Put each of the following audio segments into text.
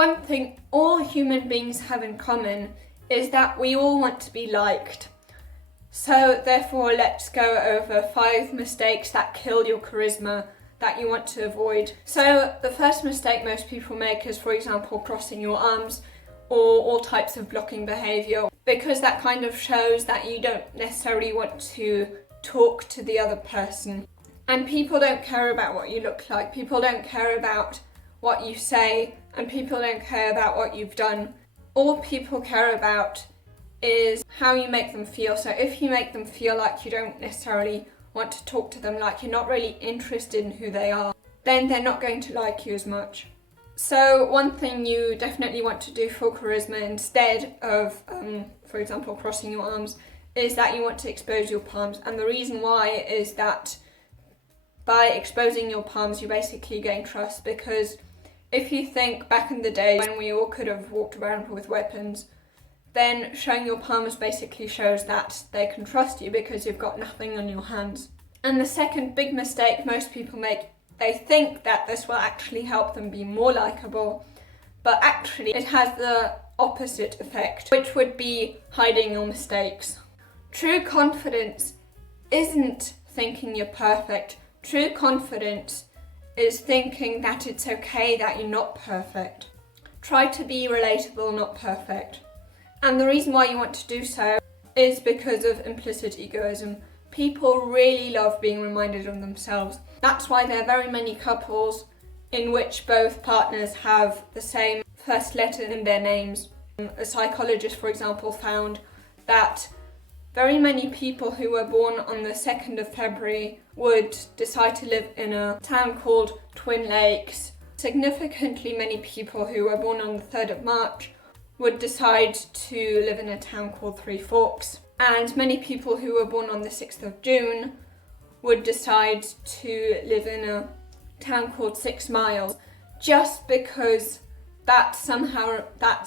One thing all human beings have in common is that we all want to be liked. So therefore, let's go over 5 mistakes that kill your charisma that you want to avoid. So the first mistake most people make is, for example, crossing your arms or all types of blocking behaviour, because that kind of shows that you don't necessarily want to talk to the other person. And people don't care about what you look like, people don't care about what you say, and people don't care about what you've done. All people care about is how you make them feel. So if you make them feel like you don't necessarily want to talk to them, like you're not really interested in who they are, then they're not going to like you as much. So one thing you definitely want to do for charisma instead of, for example, crossing your arms, is that you want to expose your palms. And the reason why is that by exposing your palms, you basically gain trust, because if you think back in the day when we all could have walked around with weapons, then showing your palms basically shows that they can trust you because you've got nothing on your hands. And the second big mistake most people make, they think that this will actually help them be more likable, but actually it has the opposite effect, which would be hiding your mistakes. True confidence isn't thinking you're perfect. True confidence is thinking that it's okay that you're not perfect. Try to be relatable, not perfect. And the reason why you want to do so is because of implicit egoism. People really love being reminded of themselves. That's why there are very many couples in which both partners have the same first letter in their names. A psychologist, for example, found that very many people who were born on the 2nd of February would decide to live in a town called Twin Lakes. Significantly many people who were born on the 3rd of March would decide to live in a town called Three Forks. And many people who were born on the 6th of June would decide to live in a town called 6 Miles, just because that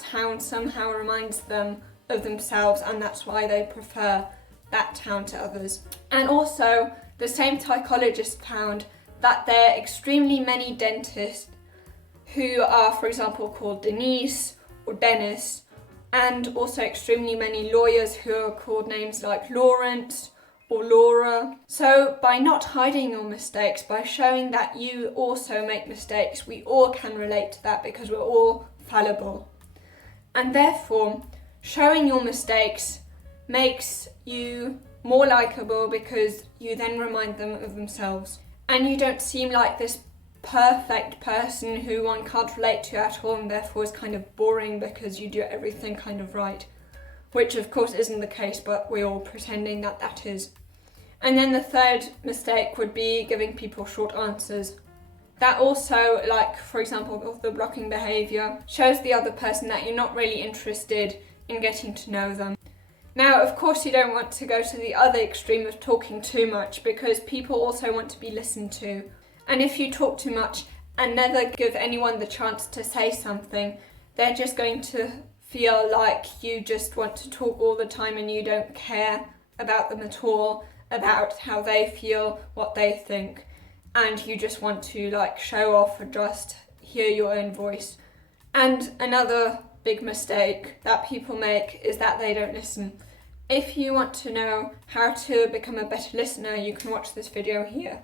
town somehow reminds them of themselves, and that's why they prefer that town to others. And also, the same psychologist found that there are extremely many dentists who are, for example, called Denise or Dennis, and also extremely many lawyers who are called names like Lawrence or Laura. So by not hiding your mistakes, by showing that you also make mistakes, we all can relate to that because we're all fallible. And therefore, showing your mistakes makes you more likable because you then remind them of themselves. And you don't seem like this perfect person who one can't relate to at all, and therefore is kind of boring because you do everything kind of right. Which of course isn't the case, but we're all pretending that that is. And then the third mistake would be giving people short answers. That also, like for example of the blocking behaviour, shows the other person that you're not really interested in getting to know them. Now, of course, you don't want to go to the other extreme of talking too much, because people also want to be listened to. And if you talk too much and never give anyone the chance to say something, they're just going to feel like you just want to talk all the time and you don't care about them at all, about how they feel, what they think, and you just want to show off or just hear your own voice. And another big mistake that people make is that they don't listen. If you want to know how to become a better listener, you can watch this video here.